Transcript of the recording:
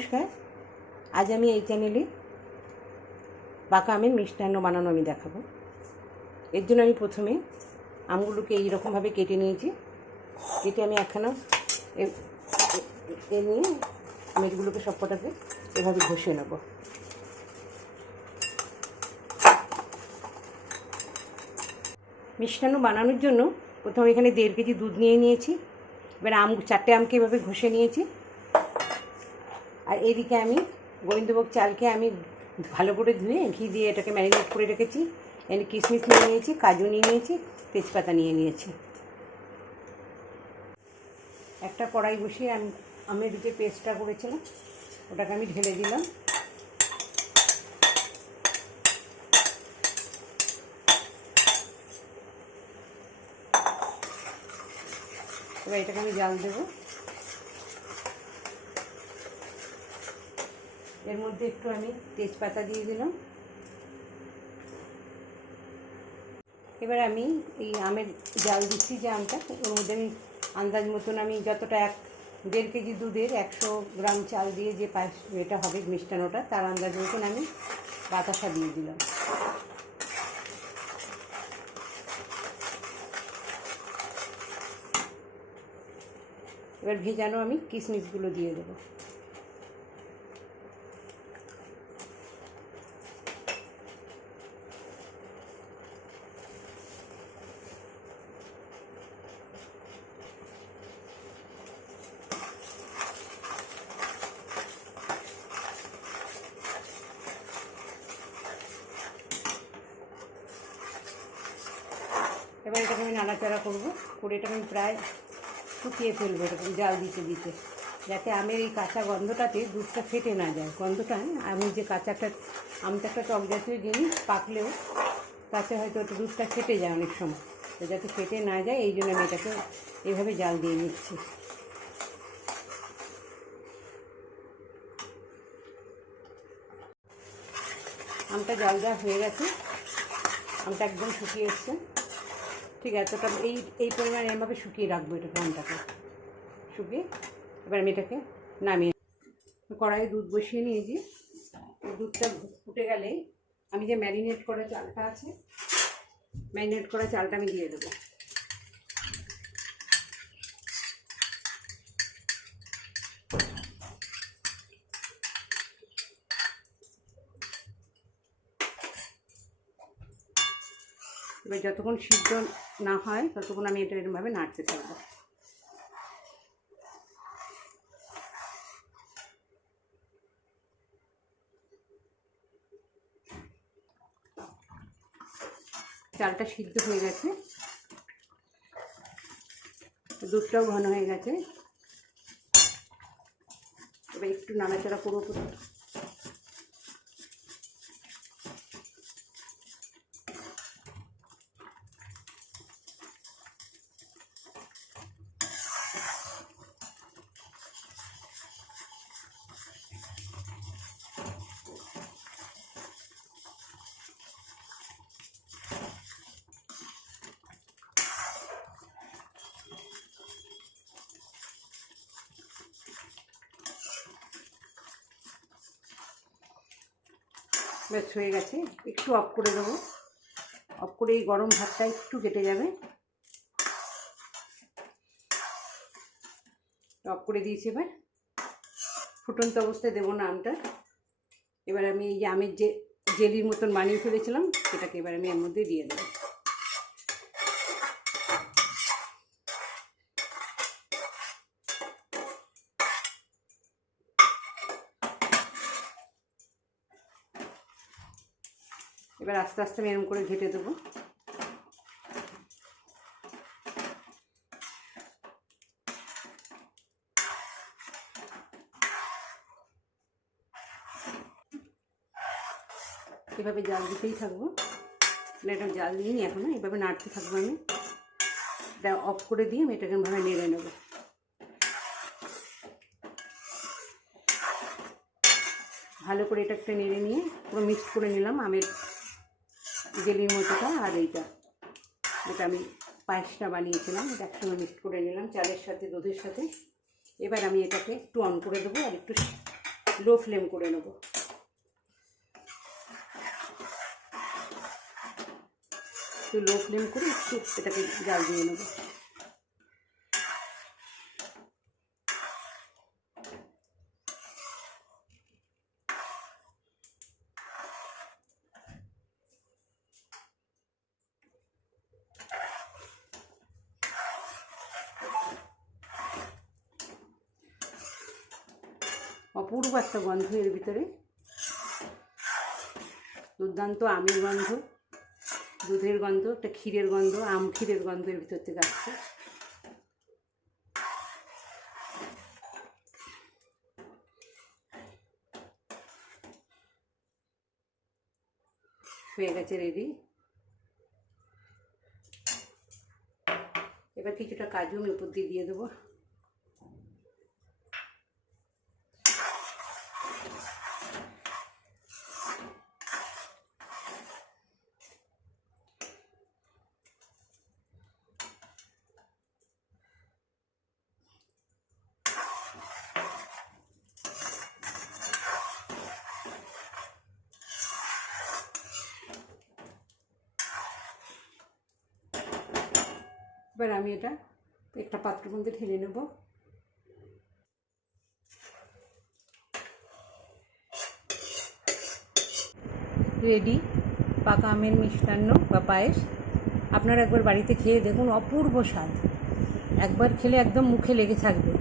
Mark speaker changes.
Speaker 1: নমস্কার। আজ আমি এই চ্যানেলে পাকা আমের মিষ্টান্ন বানানো আমি দেখাবো। এর জন্য আমি প্রথমে আমগুলোকে এই রকমভাবে কেটে নিয়েছি। কেটে আমি একখানা এ- নিয়ে আমেরগুলোকে সব কটাকে এভাবে ঘষে নেব। মিষ্টান্ন বানানোর জন্য প্রথমে এখানে দেড় কেজি দুধ নিয়ে নিয়েছি। এবার আম, চারটে আমকে এভাবে ঘষে নিয়েছি। এদিকে আমি গোবিন্দভোগ চালকে আমি ভালো করে ধুয়ে ঘি দিয়ে এটাকে ম্যারিনেট করে রেখেছি। এখানে কিশমিশ নিয়ে নিয়েছি, কাজু নিয়ে নিয়েছি, তেজপাতা নিয়ে নিয়েছি। একটা কড়াই বসিয়ে আমি, আমের যে পেস্টটা করেছিলাম, ওটাকে আমি ঢেলে দিলাম। এবার এটাকে আমি জাল দেবো। এর মধ্যে একটু আমি তেজপাতা দিয়ে দিলাম। এবার আমি এই আমের জাল দিচ্ছি যে আমটা। ওর মধ্যে আমি আন্দাজ মতন আমি যতটা এক, দেড় কেজি দুধের একশো গ্রাম চাল দিয়ে যে পায়েস এটা হবে মিষ্টান্নটা, তার আন্দাজ মতন আমি বাতাসা দিয়ে দিলাম। এবার ভেজানো আমি কিশমিশগুলো দিয়ে দেবো। এটাকে আমি নাড়াচাড়া করব। করে আমি প্রায় শুকিয়ে ফেলব এরকম জাল দিতে দিতে, যাতে আমের এই কাঁচা গন্ধটাতে দুধটা ফেটে না যায়। গন্ধটা আমি যে কাঁচাটা আমটা একটা টক জাতীয় জিনিস পাকলেও তাতে হয়তো দুধটা ফেটে যায় অনেক সময়। তো যাতে ফেটে না যায়, এই জন্য আমি এটাকে এইভাবে জাল দিয়ে নিচ্ছি। আমটা জল দেওয়া হয়ে গেছে। আমটা একদম শুকিয়ে এসছে। ঠিক আছে তবে এই এই পরিমাণে এভাবে শুকিয়ে রাখব এটা ফোনটাকে শুকিয়ে, এবার আমি এটাকে নামিয়ে কড়াইয়ে দুধ বসিয়ে নিয়েছি দুধটা ফুটে গেলেই আমি যে ম্যারিনেট করা চালটা আছে, ম্যারিনেট করা চালটা আমি দিয়ে দেবো। এবার যতক্ষণ সিদ্ধ না হয়, ততক্ষণ আমি এটা এরকমভাবে নাড়তে থাকব। চালটা সিদ্ধ হয়ে গেছে। দুধটাও ঘন হয়ে গেছে। এবার একটু নাড়াচাড়া করব। ব্যাস হয়ে গেছে। একটু অফ করে দেবো। অফ করে এই গরম ভাতটা একটু কেটে যাবে। অফ করে দিয়েছি এবার। ফুটন্ত অবস্থায় দেবো না আমটা। এবার আমি এই যে আমের যে জেলির মতন বানিয়ে ফেলেছিলাম, সেটাকে এবার আমি এর মধ্যে দিয়ে দেবো। এবার আস্তে আস্তে আমি করে ঘেটে দেবো। এভাবে জাল দিতেই থাকব। এটা জাল দিইনি এখনও, এভাবে নাড়তে থাকব আমি। এটা অফ করে দিয়ে আমি এটাকে ভাবে নেড়ে নেব। ভালো করে এটা একটা নেড়ে নিয়ে পুরো মিক্স করে নিলাম আমের জেলির মতোটা আর এইটা। এটা আমি পায়েসটা বানিয়েছিলাম, এটা একসঙ্গে মিক্স করে নিলাম চালের সাথে, দুধের সাথে। এবার আমি এটাকে একটু অন করে দেবো আর একটু লো ফ্লেম করে নেব। একটু লো ফ্লেম করে একটু এটাকে জাল দিয়ে নেব। অপূর্ব একটা গন্ধ এর ভিতরে। দুর্দান্ত আমের গন্ধ, দুধের গন্ধ, একটা ক্ষীরের গন্ধ, আম ক্ষীরের গন্ধ এর ভিতর থেকে আসছে। হয়ে গেছে রেডি এবার কিছুটা কাজু আমি উপর দিয়ে দিয়ে দেবো। এবার আমি এটা একটা পাত্রের মধ্যে ঢেলে নেব। রেডি? পাকা আমের মিষ্টান্ন বা পায়েস? আপনারা একবার বাড়িতে খেয়ে দেখুন, অপূর্ব স্বাদ। একবার খেলে একদম মুখে লেগে থাকবে।